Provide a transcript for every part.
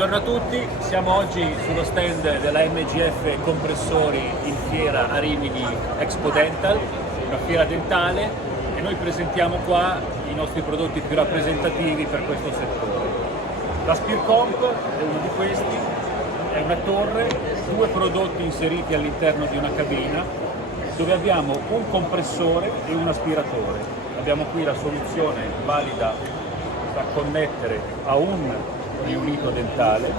Buongiorno a tutti, siamo oggi sullo stand della MGF Compressori in fiera a Rimini Expo Dental, una fiera dentale, e noi presentiamo qua i nostri prodotti più rappresentativi per questo settore. La Spearcomp è uno di questi, è una torre, due prodotti inseriti all'interno di una cabina dove abbiamo un compressore e un aspiratore. Abbiamo qui la soluzione valida da connettere a un riunito dentale.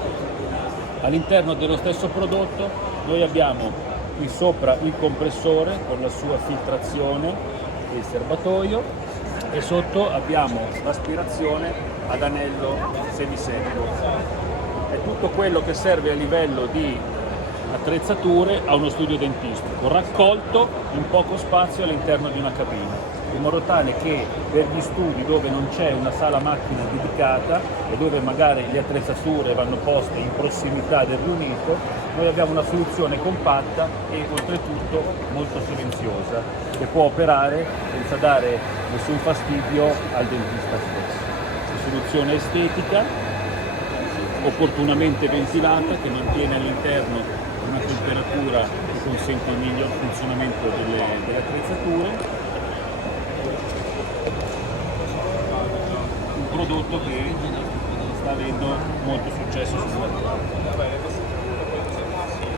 All'interno dello stesso prodotto noi abbiamo qui sopra il compressore con la sua filtrazione e il serbatoio, e sotto abbiamo l'aspirazione ad anello semisecco. È tutto quello che serve a livello di attrezzature a uno studio dentistico, raccolto in poco spazio all'interno di una cabina, in modo tale che per gli studi dove non c'è una sala macchina dedicata e dove magari le attrezzature vanno poste in prossimità del riunito, noi abbiamo una soluzione compatta e oltretutto molto silenziosa, che può operare senza dare nessun fastidio al dentista stesso. Una soluzione estetica, opportunamente ventilata, che mantiene all'interno una temperatura che consente il miglior funzionamento delle attrezzature. Un prodotto che sta avendo molto successo sul mercato.